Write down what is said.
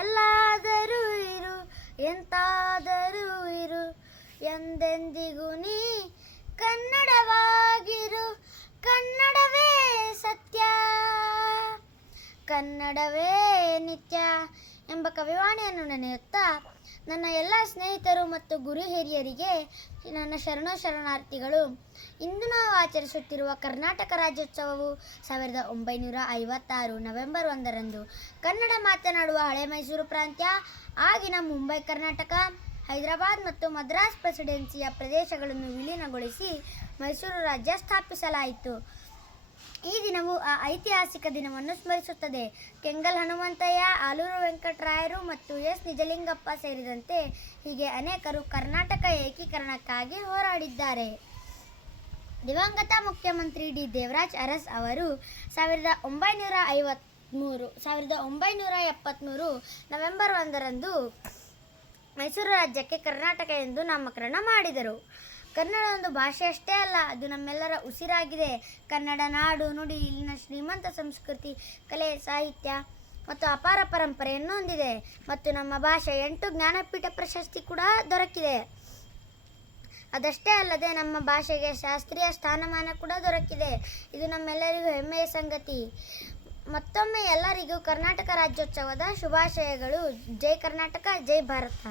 ಎಲ್ಲಾದರೂ ಇರು ಎಂತಾದರೂ ಇರು ಎಂದೆಂದಿಗೂ ನೀ ಕನ್ನಡವಾಗಿರು. ಕನ್ನಡವೇ ಸತ್ಯ, ಕನ್ನಡವೇ ನಿತ್ಯ ಎಂಬ ಕವಿವಾಣಿಯನ್ನು ನೆನೆಯುತ್ತಾ ನನ್ನ ಎಲ್ಲ ಸ್ನೇಹಿತರು ಮತ್ತು ಗುರು ಹಿರಿಯರಿಗೆ ನನ್ನ ಶರಣಾರ್ಥಿಗಳು. ಇಂದು ನಾವು ಆಚರಿಸುತ್ತಿರುವ ಕರ್ನಾಟಕ ರಾಜ್ಯೋತ್ಸವವು 1956 ನವೆಂಬರ್ 1ರಂದು ಕನ್ನಡ ಮಾತನಾಡುವ ಹಳೆ ಮೈಸೂರು ಪ್ರಾಂತ್ಯ, ಆಗಿನ ಮುಂಬೈ ಕರ್ನಾಟಕ, ಹೈದರಾಬಾದ್ ಮತ್ತು ಮದ್ರಾಸ್ ಪ್ರೆಸಿಡೆನ್ಸಿಯ ಪ್ರದೇಶಗಳನ್ನು ವಿಲೀನಗೊಳಿಸಿ ಮೈಸೂರು ರಾಜ್ಯ ಸ್ಥಾಪಿಸಲಾಯಿತು. ಈ ದಿನವು ಆ ಐತಿಹಾಸಿಕ ದಿನವನ್ನು ಸ್ಮರಿಸುತ್ತದೆ. ಕೆಂಗಲ್ ಹನುಮಂತಯ್ಯ, ಆಲೂರು ವೆಂಕಟರಾಯರು ಮತ್ತು ಎಸ್ ನಿಜಲಿಂಗಪ್ಪ ಸೇರಿದಂತೆ ಹೀಗೆ ಅನೇಕರು ಕರ್ನಾಟಕ ಏಕೀಕರಣಕ್ಕಾಗಿ ಹೋರಾಡಿದ್ದಾರೆ. ದಿವಂಗತ ಮುಖ್ಯಮಂತ್ರಿ ಡಿ ದೇವರಾಜ್ ಅರಸ್ ಅವರು 1973 ನವೆಂಬರ್ 1ರಂದು ಮೈಸೂರು ರಾಜ್ಯಕ್ಕೆ ಕರ್ನಾಟಕ ಎಂದು ನಾಮಕರಣ ಮಾಡಿದರು. ಕನ್ನಡ ಒಂದು ಭಾಷೆಯಷ್ಟೇ ಅಲ್ಲ, ಅದು ನಮ್ಮೆಲ್ಲರ ಉಸಿರಾಗಿದೆ. ಕನ್ನಡ ನಾಡು ನುಡಿ ಇಲ್ಲಿನ ಶ್ರೀಮಂತ ಸಂಸ್ಕೃತಿ, ಕಲೆ, ಸಾಹಿತ್ಯ ಮತ್ತು ಅಪಾರ ಪರಂಪರೆಯನ್ನು ಹೊಂದಿದೆ. ಮತ್ತು ನಮ್ಮ ಭಾಷೆ 8 ಜ್ಞಾನಪೀಠ ಪ್ರಶಸ್ತಿ ಕೂಡ ದೊರಕಿದೆ. ಅದಷ್ಟೇ ಅಲ್ಲದೆ ನಮ್ಮ ಭಾಷೆಗೆ ಶಾಸ್ತ್ರೀಯ ಸ್ಥಾನಮಾನ ಕೂಡ ದೊರಕಿದೆ. ಇದು ನಮ್ಮೆಲ್ಲರಿಗೂ ಹೆಮ್ಮೆಯ ಸಂಗತಿ. ಮತ್ತೊಮ್ಮೆ ಎಲ್ಲರಿಗೂ ಕರ್ನಾಟಕ ರಾಜ್ಯೋತ್ಸವದ ಶುಭಾಶಯಗಳು. ಜೈ ಕರ್ನಾಟಕ, ಜೈ ಭಾರತ.